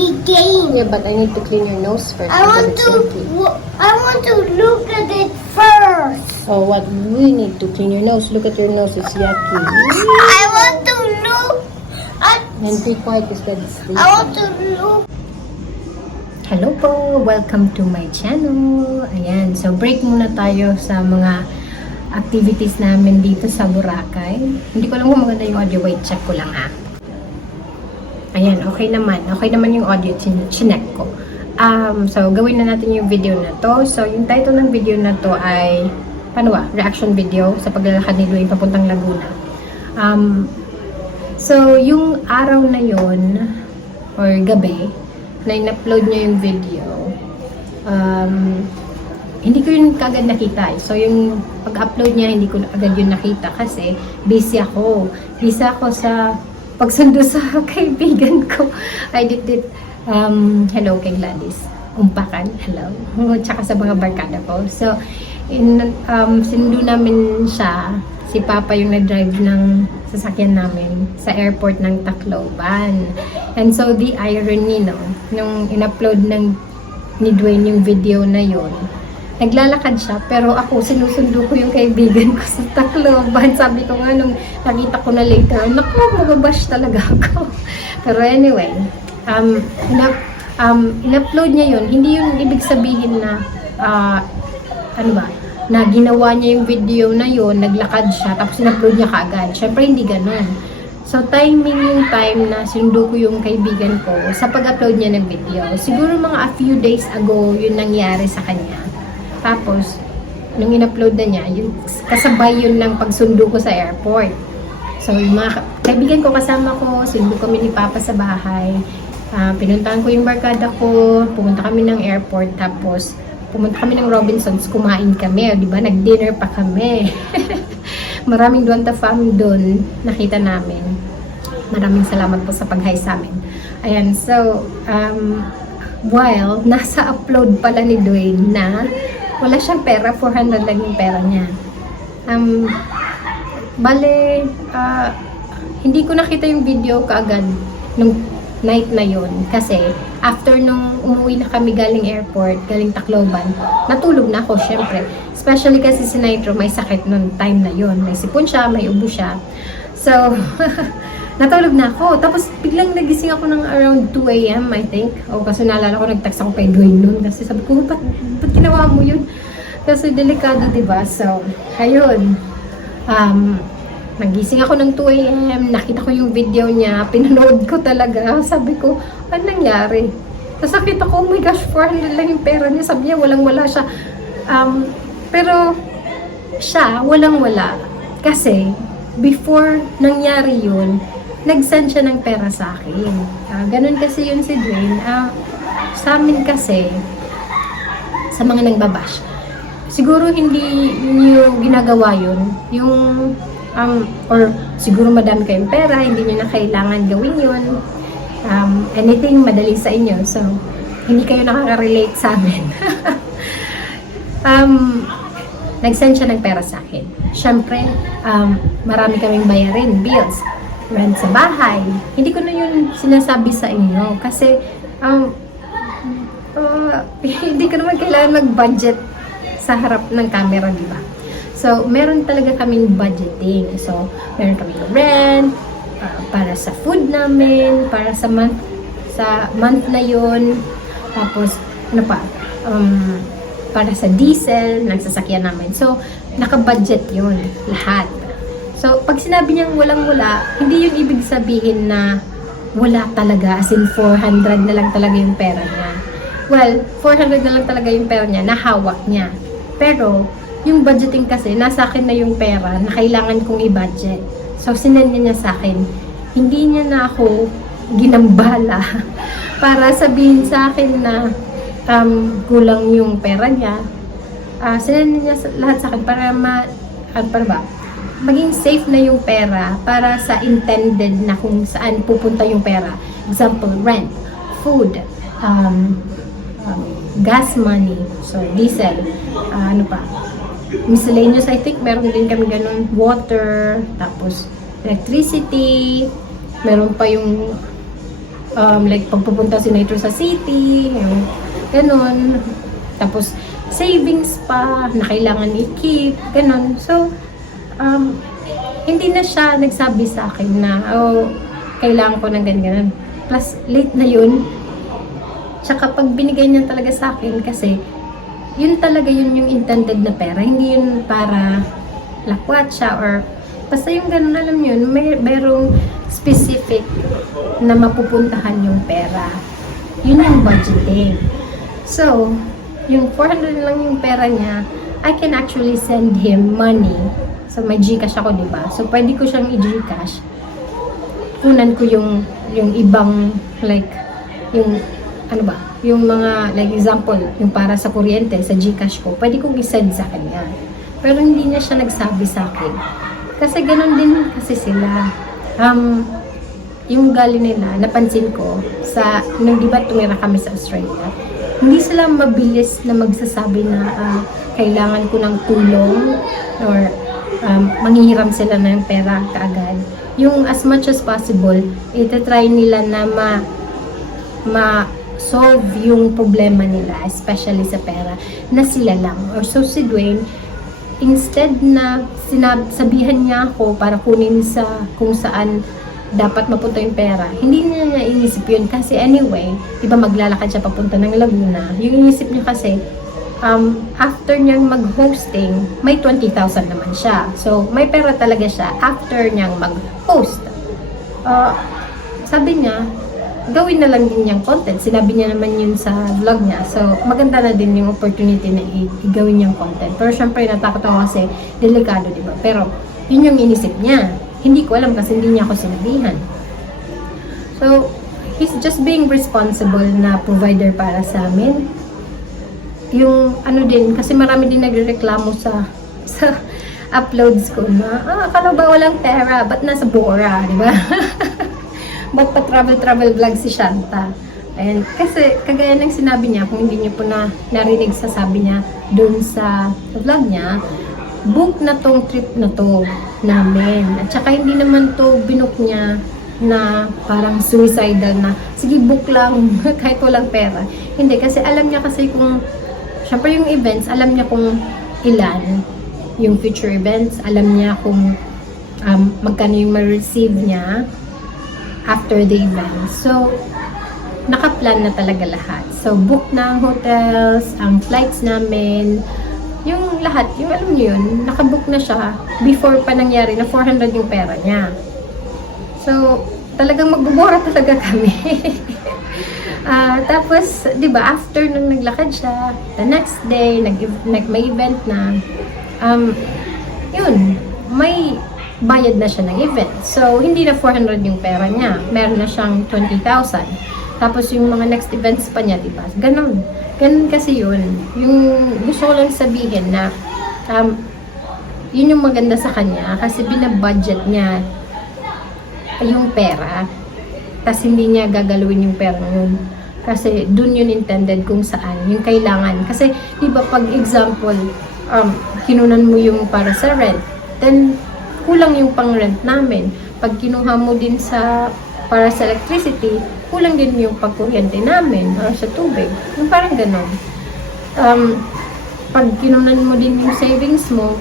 the game. Yeah, but I need to clean your nose first. I want to. I want to look at it first. Oh, what we need to clean your nose. Look at your nose. It's yucky. I want to look at. And be quiet instead. I want to look. Hello po! Welcome to my channel. Ayan, so break muna tayo sa mga activities namin dito sa Boracay. Hindi ko alam kung maganda yung audio. Wait, check ko lang ha. Ayan, okay naman. Okay naman yung audio. Chin- Chinek ko. Um, so, gawin na natin yung video na to. So, yung title ng video na to ay, paano ba? Reaction video sa paglalakad ni Dwayne papuntang Laguna. Um, so, yung araw na yon or gabi, na in-upload niya yung video, um, hindi ko yun kagad nakita. eh. So, yung pag-upload niya, hindi ko agad yun nakita kasi busy ako. Busy ako sa pagsundo sa kaibigan ko. I did it. Um, hello kay Gladys. Umpakan. Hello. Tsaka sa mga barkada ko. So, in, um, sinundo namin siya. Si Papa yung nag-drive ng sasakyan namin sa airport ng Tacloban. And so, the irony, no, nung in-upload ng ni Dwayne yung video na yon naglalakad siya, pero ako, sinusundo ko yung kaibigan ko sa Tacloban. Sabi ko nga, nung nakita ko na later, naku, mababash talaga ako. pero anyway, um, um, in-upload niya yun, hindi yun ibig sabihin na, ah, ano ba, na ginawa niya yung video na yun, naglakad siya, tapos in-upload niya kaagad. Siyempre, hindi ganun. So, timing yung time na sinundo ko yung kaibigan ko sa pag-upload niya ng video. Siguro mga a few days ago, yun nangyari sa kanya. Tapos, nung in-upload na niya, yun, kasabay yun ng pagsundo ko sa airport. So, yung mga ka- kaibigan ko kasama ko, sinundo kami ni Papa sa bahay. Ah, pinuntahan ko yung barkada ko, pumunta kami ng airport, tapos pumunta kami ng Robinsons, kumain kami, di ba? Nag-dinner pa kami. Maraming Duanta fam doon, nakita namin. Maraming salamat po sa pag-hi sa amin. Ayan, so, um, while nasa upload pala ni Dwayne na wala siyang pera, 400 lang yung pera niya. Um, bale, ah, hindi ko nakita yung video kaagad nung night na yon kasi after nung umuwi na kami galing airport, galing Tacloban, natulog na ako syempre. Especially kasi si Nitro may sakit nung time na yon May sipon siya, may ubo siya. So, natulog na ako. Tapos biglang nagising ako ng around 2 a.m. I think. O kasi naalala ko, nag-text ako kay Dwayne noon. Kasi sabi ko, ba't, ba't ginawa mo yun? Kasi delikado, ba? So, ayun. Um, nagising ako ng 2 a.m. Nakita ko yung video niya. Pinanood ko talaga. Sabi ko, ano nangyari? Tapos nakita ko, oh my gosh, 400 lang yung pera niya. Sabi niya, walang-wala siya. Um, pero, siya, walang-wala. Kasi, before nangyari yun, nag-send siya ng pera sa akin. Ah, ganun kasi yun si Dwayne. Ah, sa amin kasi, sa mga nagbabash, siguro hindi niyo ginagawa yun. Yung, um, or siguro madami kayong pera, hindi niyo na kailangan gawin yun. Um, anything madali sa inyo. So, hindi kayo nakaka-relate sa amin. um, nag-send siya ng pera sa akin. Siyempre, um, marami kaming bayarin, bills, rent sa bahay. Hindi ko na yun sinasabi sa inyo kasi um, uh, hindi ko naman kailangan mag-budget sa harap ng camera, di ba? So, meron talaga kaming budgeting. So, meron kaming rent, uh, para sa food namin, para sa month, sa month na yun. Tapos, ano pa, um, para sa diesel, ng sasakyan namin. So, naka-budget yun, lahat. So, pag sinabi niyang walang-wala, hindi yun ibig sabihin na wala talaga, as in 400 na lang talaga yung pera niya. Well, 400 na lang talaga yung pera niya, nahawak niya. Pero, yung budgeting kasi, nasa akin na yung pera na kailangan kong i-budget. So, sinend niya sa akin. Hindi niya na ako ginambala para sabihin sa akin na um, kulang yung pera niya. Ah, sinend niya lahat sa akin para ma, ah, para ba, maging safe na yung pera para sa intended na kung saan pupunta yung pera. Example, rent, food, um, um, gas money, so diesel, ah, ano pa, miscellaneous, I think, meron din kami ganun, water, tapos electricity, meron pa yung um, like pagpupunta si Nitro sa city, yung ganun. Tapos, savings pa na kailangan i-keep, ganun. So, um, hindi na siya nagsabi sa akin na, oh, kailangan ko ng ganyan. Plus, late na yun. Tsaka pag binigay niya talaga sa akin kasi yun talaga yun yung intended na pera. Hindi yun para lakwat siya or basta yung ganun alam yun, may merong specific na mapupuntahan yung pera. Yun yung budgeting. So, yung 400 lang yung pera niya, I can actually send him money. So, may Gcash ako, di ba? So, pwede ko siyang i-Gcash. Kunan ko yung, yung ibang, like, yung, ano ba, yung mga, like, example, yung para sa kuryente, sa Gcash ko, pwede kong i-send sa kanya. Pero hindi niya siya nagsabi sa akin. Kasi ganun din kasi sila. Um, yung gali nila, napansin ko, sa, nung di ba tumira kami sa Australia, hindi sila mabilis na magsasabi na ah, kailangan ko ng tulong or um, manghihiram sila ng pera kaagad. Yung as much as possible, itatry nila na ma, ma solve yung problema nila, especially sa pera, na sila lang. Or so si Dwayne, instead na sinab sabihan niya ako para kunin sa kung saan dapat mapunta yung pera, hindi niya niya yun kasi anyway, di ba maglalakad siya papunta ng Laguna, yung inisip niya kasi, um, after niyang mag-hosting, may 20,000 naman siya. So, may pera talaga siya after niyang mag-host. Uh, sabi niya, gawin na lang din niyang content. Sinabi niya naman yun sa vlog niya. So, maganda na din yung opportunity na i-gawin niyang content. Pero syempre, natakot ako kasi delikado, di ba? Pero, yun yung inisip niya. Hindi ko alam kasi hindi niya ako sinabihan. So, he's just being responsible na provider para sa amin. Yung ano din, kasi marami din nagrereklamo sa sa uploads ko na, ah, akala ba walang pera? Ba't nasa Bora? Di ba? Ba't pa travel-travel vlog si Shanta? Ayan. Kasi, kagaya ng sinabi niya, kung hindi niyo po na narinig sa sabi niya dun sa vlog niya, book na tong trip na to namin. At saka hindi naman to binook niya na parang suicidal na, sige book lang kahit walang pera. Hindi, kasi alam niya kasi kung, syempre yung events, alam niya kung ilan yung future events, alam niya kung um, magkano yung ma-receive niya after the event. So, nakaplan na talaga lahat. So, book na ang hotels, ang flights namin, yung lahat, yung alam niyo yun, nakabook na siya before pa nangyari na 400 yung pera niya. So, talagang magbubura talaga kami. Ah, tapos, di ba, after nung naglakad siya, the next day, nag, nag may event na, um, yun, may bayad na siya ng event. So, hindi na 400 yung pera niya. Meron na siyang 20,000. Tapos, yung mga next events pa niya, di ba? Ganon. Ganon kasi yun. Yung gusto ko lang sabihin na, um, yun yung maganda sa kanya kasi binabudget niya yung pera tas hindi niya gagalawin yung pera yun kasi dun yun intended kung saan yung kailangan kasi di ba pag example um, kinunan mo yung para sa rent then kulang yung pang rent namin. Pag kinuha mo din sa para sa electricity kulang din yung pagkuryente namin or sa tubig. Yung parang ganon. Um, pag kinunan mo din yung savings mo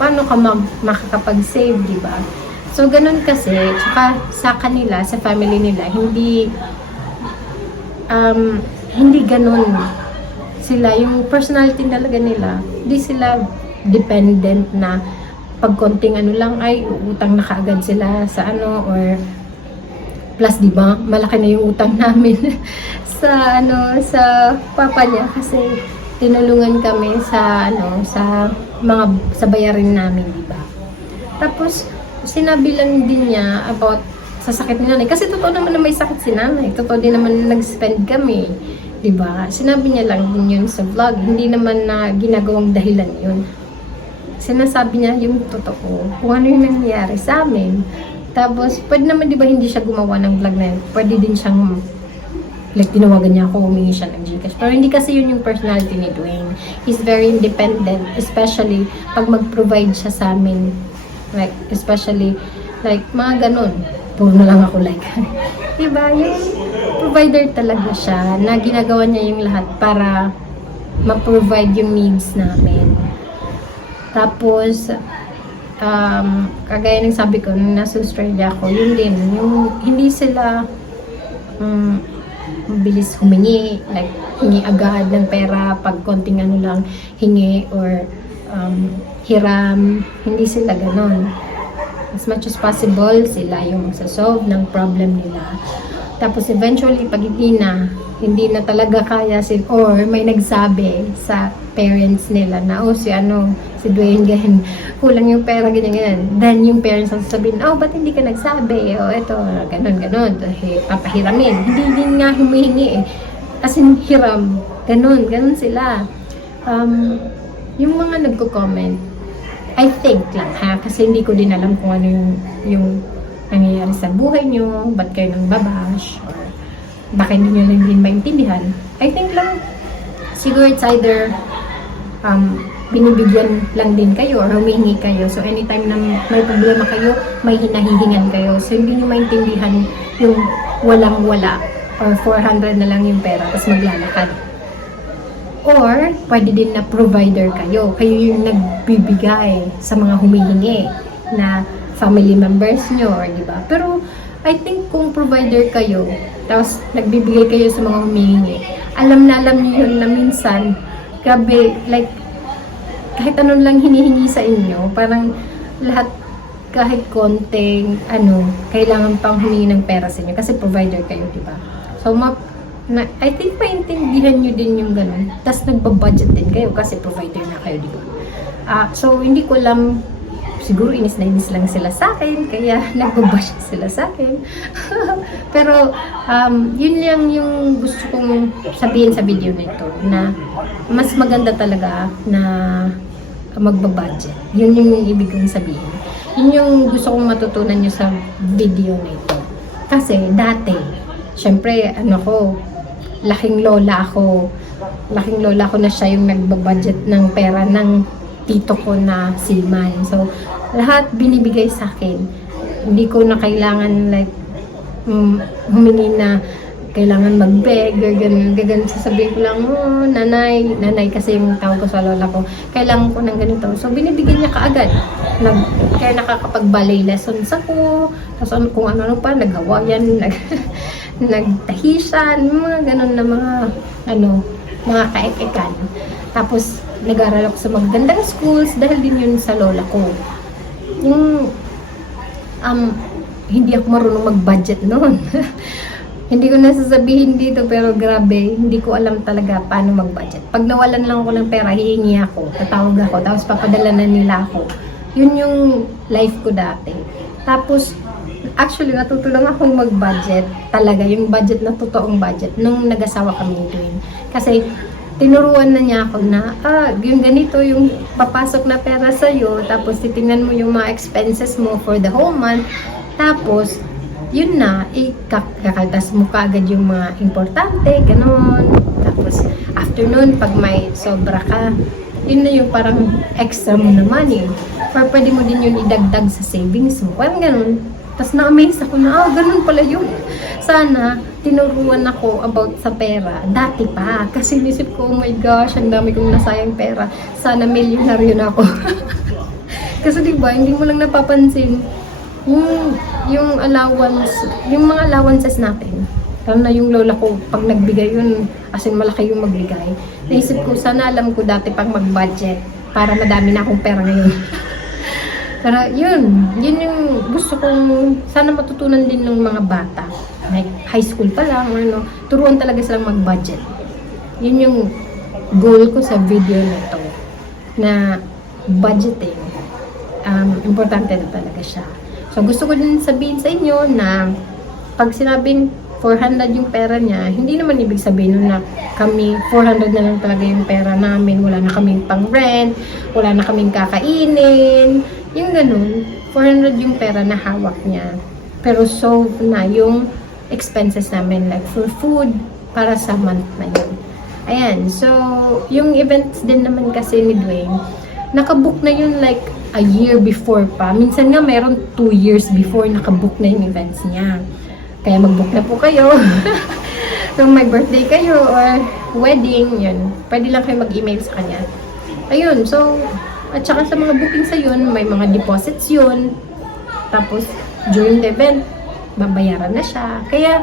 paano ka mag makakapag-save, di ba? So, ganun kasi, tsaka sa kanila, sa family nila, hindi, um, hindi ganun sila, yung personality talaga nila, hindi sila dependent na pag konting ano lang, ay, utang na kaagad sila sa ano, or plus, di ba, malaki na yung utang namin sa ano, sa papa niya, kasi tinulungan kami sa ano sa mga sa bayarin namin, di ba? Tapos sinabi lang din niya about sa sakit ni nanay kasi totoo naman na may sakit si nanay. Totoo din naman na nag-spend kami, di ba? Sinabi niya lang din yun sa vlog, hindi naman na ginagawang dahilan yun. Sinasabi niya yung totoo, kung ano yung nangyayari sa amin. Tapos, pwede naman di ba hindi siya gumawa ng vlog na yun? Pwede din siyang like tinawagan niya ako, humingi siya ng Gcash. Pero hindi kasi yun yung personality ni Dwayne. He's very independent, especially pag mag-provide siya sa amin. Like, especially, like, mga ganun. puro na lang ako like. diba? Yung provider talaga siya na ginagawa niya yung lahat para ma-provide yung needs namin. Tapos, um, kagaya ng sabi ko, nung nasa Australia ako, yun din, yung hindi sila um, mabilis humingi, like, hingi agad ng pera pag konting ano lang, hingi or um, hiram, hindi sila ganon. As much as possible, sila yung magsasolve ng problem nila. Tapos eventually, pag hindi na, hindi na talaga kaya si or may nagsabi sa parents nila na oh si ano si Dwayne ganyan kulang yung pera ganyan ganyan. Then yung parents ang sabihin oh ba't hindi ka nagsabi? Oh eto ganon ganon eh, papahiramin. Hindi din nga humihingi eh. As in hiram. Ganon ganon sila. Um, yung mga nagko-comment I think lang ha kasi hindi ko din alam kung ano yung yung nangyayari sa buhay nyo ba't kayo nang babash or baka hindi nyo lang din maintindihan. I think lang, siguro it's either um, binibigyan lang din kayo or humihingi kayo. So, anytime na may problema kayo, may hinahihingan kayo. So, hindi nyo maintindihan yung walang-wala or 400 na lang yung pera tapos maglalakad. Or, pwede din na provider kayo. Kayo yung nagbibigay sa mga humihingi na family members nyo, or di ba? Pero, I think kung provider kayo, tapos nagbibigay kayo sa mga humihingi, alam na alam niyo yun na minsan, grabe, like, kahit anong lang hinihingi sa inyo, parang lahat, kahit konting, ano, kailangan pang humingi ng pera sa inyo kasi provider kayo, di ba? So, ma na, I think maintindihan nyo din yung ganun. Tapos nagbabudget din kayo kasi provider na kayo, di ba? Ah, so, hindi ko alam siguro inis na inis lang sila sa akin, kaya nagbabash sila sa akin. Pero, um, yun lang yung gusto kong sabihin sa video nito, na mas maganda talaga na magbabudget. Yun yung ibig kong sabihin. Yun yung gusto kong matutunan nyo sa video na ito. Kasi, dati, syempre, ano ko, laking lola ako. Laking lola ko na siya yung nagbabudget ng pera ng tito ko na seaman. So, lahat binibigay sa akin. Hindi ko na kailangan like um, humingi na kailangan mag-beg ganun, ganun. Sasabihin ko lang, oh, nanay, nanay kasi yung tawag ko sa lola ko, kailangan ko ng ganito. So, binibigyan niya kaagad. Nag, kaya nakakapag-ballet lessons ako, tapos ano, kung ano-ano pa, nagawa yan, nag, nagtahisan, mga ganun na mga, ano, mga kaekekan. Tapos, nag-aral ako sa magagandang schools dahil din yun sa lola ko. Yung, um, hindi ako marunong mag-budget noon. hindi ko nasasabihin dito pero grabe, hindi ko alam talaga paano mag-budget. Pag nawalan lang ako ng pera, hihingi ako, tatawag ako, tapos papadala na nila ako. Yun yung life ko dati. Tapos, actually, natutulang akong mag-budget talaga, yung budget na totoong budget, nung nag-asawa kami ni Dwayne. Kasi, tinuruan na niya ako na, ah, yung ganito yung papasok na pera sa'yo, tapos titingnan mo yung mga expenses mo for the whole month, tapos, yun na, ikakaltas mo kaagad yung mga importante, ganun. Tapos, after nun, pag may sobra ka, yun na yung parang extra mo na money. Or pwede mo din yun idagdag sa savings mo. Parang ganun. Tapos na-amaze ako na, ah, ganun pala yun. Sana, tinuruan ako about sa pera. Dati pa. Kasi nisip ko, oh my gosh, ang dami kong nasayang pera. Sana milyonaryo na ako. Kasi diba, hindi mo lang napapansin yung, yung allowance, yung mga allowances natin. Lalo na yung lola ko, pag nagbigay yun, as in malaki yung magbigay. Naisip ko, sana alam ko dati pang mag-budget para madami na akong pera ngayon. Pero yun, yun yung gusto kong sana matutunan din ng mga bata. Like high school pa lang or ano, turuan talaga silang mag-budget. Yun yung goal ko sa video na to na budgeting. Um, importante na talaga siya. So gusto ko din sabihin sa inyo na pag sinabing 400 yung pera niya, hindi naman ibig sabihin na kami, 400 na lang talaga yung pera namin, wala na kaming pang rent, wala na kaming kakainin, yung ganun, 400 yung pera na hawak niya. Pero solve na yung expenses namin, like for food, para sa month na yun. Ayan, so, yung events din naman kasi ni Dwayne, nakabook na yun like a year before pa. Minsan nga meron two years before nakabook na yung events niya. Kaya mag-book na po kayo. Kung may birthday kayo or wedding, yun. Pwede lang kayo mag-email sa kanya. Ayun, so, at saka sa mga booking sa yun, may mga deposits yun. Tapos, during the event, babayaran na siya. Kaya,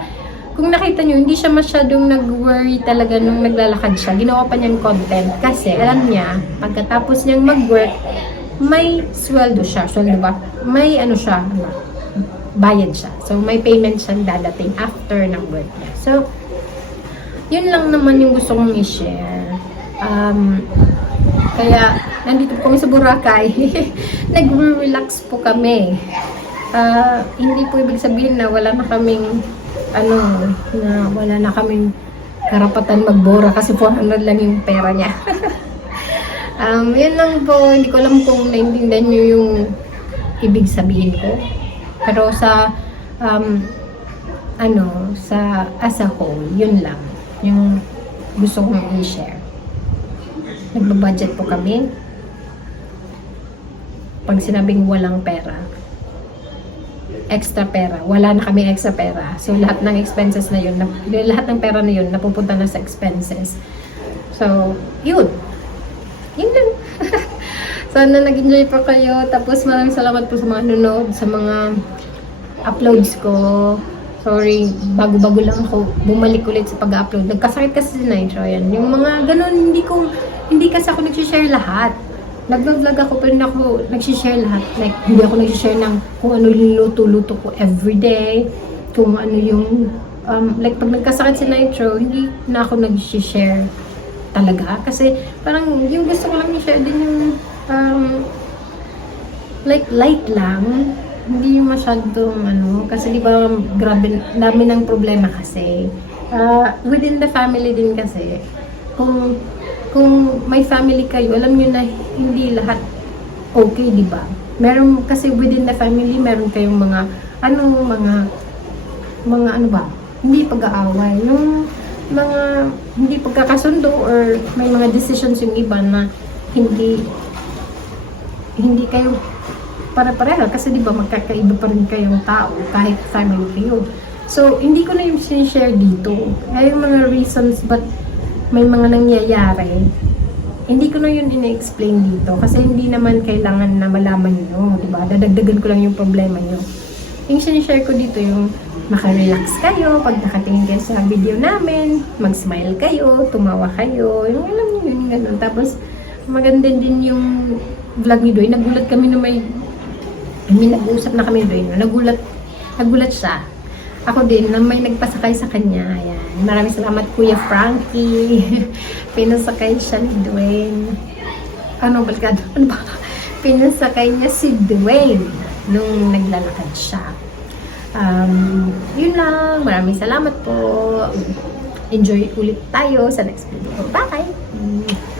kung nakita nyo, hindi siya masyadong nag-worry talaga nung naglalakad siya. Ginawa pa niyang content kasi alam niya, pagkatapos niyang mag-work, may sweldo siya. Sweldo ba? May ano siya, bayad siya. So, may payment siyang dadating after ng work niya. So, yun lang naman yung gusto kong i-share. Um, kaya, nandito po kami sa Boracay. Nag-relax po kami. Ah, hindi po ibig sabihin na wala na kaming ano, na wala na kaming karapatan magbora kasi 400 lang yung pera niya. um, yun lang po, hindi ko alam kung naintindihan niyo yung ibig sabihin ko. Pero sa um, ano, sa as a whole, yun lang. Yung gusto kong i-share. Nagbabudget po kami. Pag sinabing walang pera, extra pera. Wala na kami extra pera. So, lahat ng expenses na yun, na, lahat ng pera na yun, napupunta na sa expenses. So, yun. Yun lang. Sana nag-enjoy pa kayo. Tapos, maraming salamat po sa mga nanonood, sa mga uploads ko. Sorry, bago-bago lang ako bumalik ulit sa pag-upload. Nagkasakit kasi si Nitro, yan. Yung mga ganun, hindi ko, hindi kasi ako nag-share lahat. Nag-vlog ako pero hindi ako nag-share lahat. Like, hindi ako nag-share ng kung ano yung luto-luto ko everyday. Kung ano yung, um, like pag nagkasakit si Nitro, hindi na ako nag-share talaga. Kasi parang yung gusto ko lang i-share din yung um, like light lang. Hindi yung masyadong ano, kasi di ba grabe, dami ng problema kasi. Ah, within the family din kasi, kung kung may family kayo, alam niyo na hindi lahat okay, di ba? Meron kasi within the family, meron kayong mga ano, mga mga ano ba? Hindi pag-aaway, yung mga hindi pagkakasundo or may mga decisions yung iba na hindi hindi kayo para-pareha kasi di ba magkakaiba pa rin kayong tao kahit family kayo. So, hindi ko na yung sinishare dito. Ay yung mga reasons but may mga nangyayari. Hindi ko na yun ina-explain dito kasi hindi naman kailangan na malaman nyo, di ba? Dadagdagan ko lang yung problema nyo. Yung sinishare ko dito yung makarelax kayo pag nakatingin kayo sa video namin, mag-smile kayo, tumawa kayo, yung alam nyo yun, ganun. Tapos, maganda din yung vlog ni Doy. Nagulat kami na may, I mean, nag-uusap na kami ni Doy. no? Nagulat, nagulat siya. Ako din, na may nagpasakay sa kanya. Ayan. Maraming salamat, Kuya Frankie. Pinasakay siya ni Dwayne. Ano, balkado? Ano ba? Pinasakay niya si Dwayne nung naglalakad siya. Um, yun lang. Maraming salamat po. Enjoy ulit tayo sa next video. Bye!